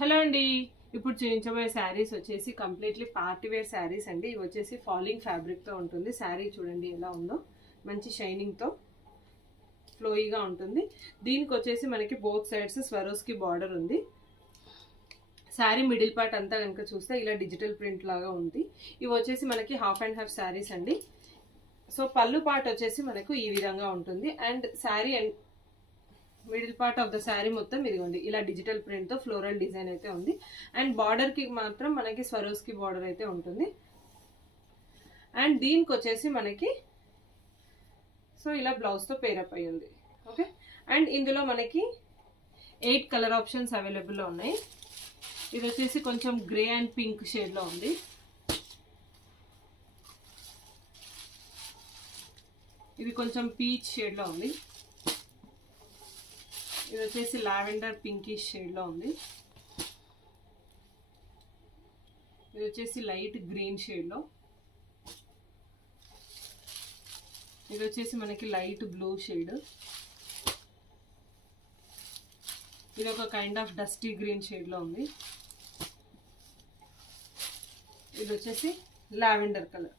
Hello అండి. ఇప్పుడు చూపించబోయే శారీస్ వచ్చేసి కంప్లీట్లీ పార్టీ వేర్ శారీస్ అండి. ఇవి వచ్చేసి ఫాలింగ్ ఫ్యాబ్రిక్తో ఉంటుంది. శారీ చూడండి ఎలా ఉందో, మంచి షైనింగ్తో ఫ్లోయిగా ఉంటుంది. దీనికి వచ్చేసి మనకి బోత్ సైడ్స్ స్వరోస్కి బార్డర్ ఉంది. శారీ మిడిల్ పార్ట్ అంతా కనుక చూస్తే ఇలా డిజిటల్ ప్రింట్ లాగా ఉంది. ఇవి వచ్చేసి మనకి హాఫ్ అండ్ హాఫ్ శారీస్ అండి. సో పళ్ళు పార్ట్ వచ్చేసి మనకు ఈ విధంగా ఉంటుంది. And sari and middle part of the sari మొత్తం ఇదిగోండి ఇలా డిజిటల్ ప్రింట్ తో ఫ్లోరల్ డిజైన్ అయితే ఉంది. అండ్ బార్డర్ కి మాత్రం మనకి స్వరోస్కి బార్డర్ అయితే ఉంటుంది. అండ్ దీనికి వచ్చేసి మనకి సో ఇలా బ్లౌజ్ తో పేరప్ అయి ఉంది. ఓకే, అండ్ ఇందులో మనకి 8 కలర్ ఆప్షన్స్ అవైలబుల్ లో ఉన్నాయి. ఇది వచ్చేసి కొంచెం గ్రే అండ్ పింక్ షేడ్ లో ఉంది. ఇది కొంచెం పీచ్ షేడ్ లో ఉంది. ఇది వచ్చేసి లావెండర్ పింకిష్ షేడ్ లో ఉంది. ఇది వచ్చేసి లైట్ గ్రీన్ షేడ్ లో. ఇది వచ్చేసి మనకి లైట్ బ్లూ షేడ్. ఇది ఒక kind of dusty green shade లో ఉంది. ఇది వచ్చేసి లావెండర్ కలర్.